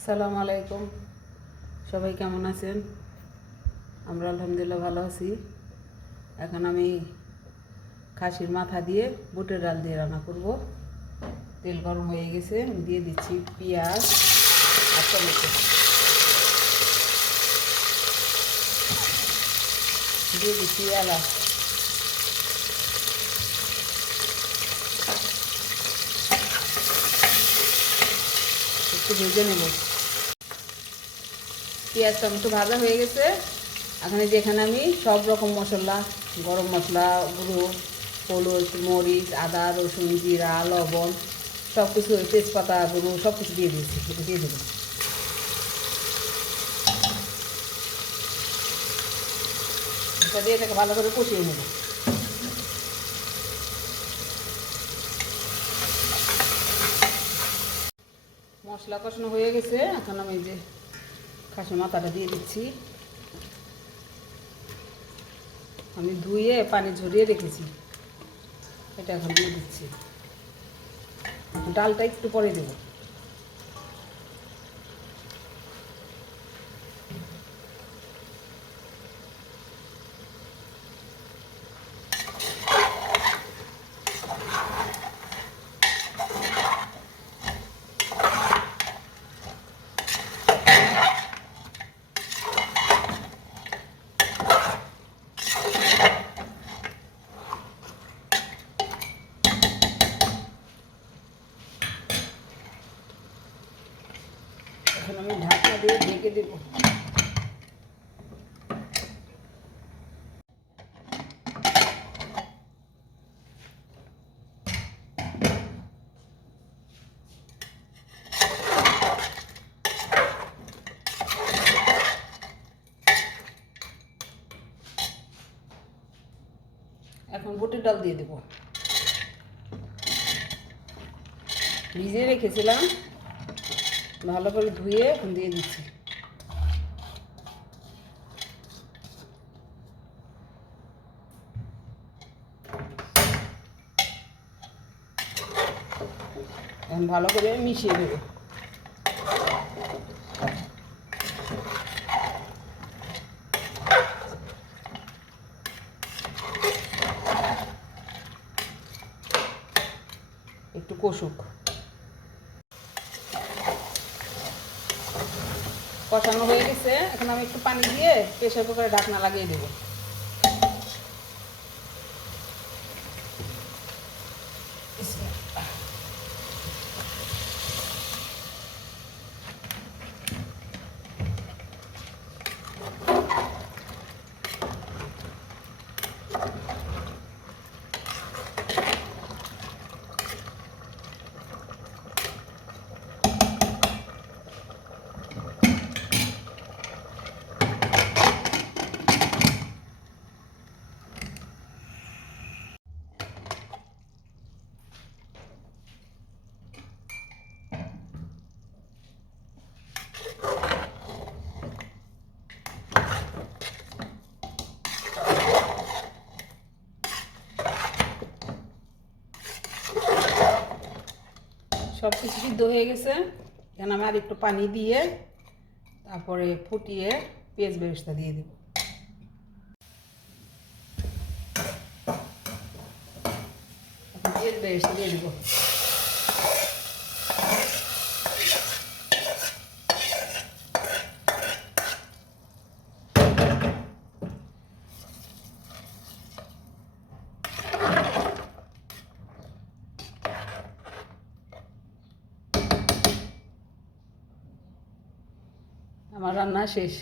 আসসালামু আলাইকুম। সবাই কেমন আছেন? আমরা আলহামদুলিল্লাহ ভালো আছি। এখন আমি খাসির মাথা দিয়ে বুটের ডাল দিয়ে রান্না করব। তেল গরম হয়ে গেছে দিয়ে দিচ্ছি পেঁয়াজ আর টমেটো। দিয়ে দিচ্ছি এলাচ। একটু ভেজে নেব। পেঁয়াজ, টমেটো ভাজা হয়ে গেছে। এখানে যেখানে আমি সব রকম মশলা, গরম মশলা, গুঁড়ো, হলুদ, মরিচ, আদা, রসুন, জিরা, লবণ সব কিছু তেজপাতা, গুঁড়ো সব কিছু দিয়ে দিয়েছি এটা দিয়ে দেবো। এটা দিয়ে এটাকে ভালো করে কষিয়ে নেব। মশলা কষানো হয়ে গেছে। এখন আমি যে খাসি মাথাটা দিয়ে দিচ্ছি। আমি ধুয়ে পানি ঝরিয়ে রেখেছি। এটা এখন দিয়ে দিচ্ছি। ডালটা একটু পরে দেবো। এখন আমি ঢাকনা দিয়ে ঢেকে দেবো। এখন বুটের ডাল দিয়ে দেবো। ভিজিয়ে রেখেছিলাম। ভালো করে ধুয়ে এখন দিয়ে দিচ্ছি। এখন ভালো করে মিশিয়ে দেবো একটু কষুক। কষানো হয়ে গেছে। এখন আমি একটু পানি দিয়ে প্রেশার কুকারে ঢাকনা লাগিয়ে দেবো। সব কিছু সিদ্ধ হয়ে গেছে। এখানে আমি আর একটু পানি দিয়ে তারপরে ফুটিয়ে পেঁয়াজ বেরেস্তা দিয়ে দেব। পেঁয়াজ বেরেস্তা দিয়ে দেবো। আমার রান্না শেষ।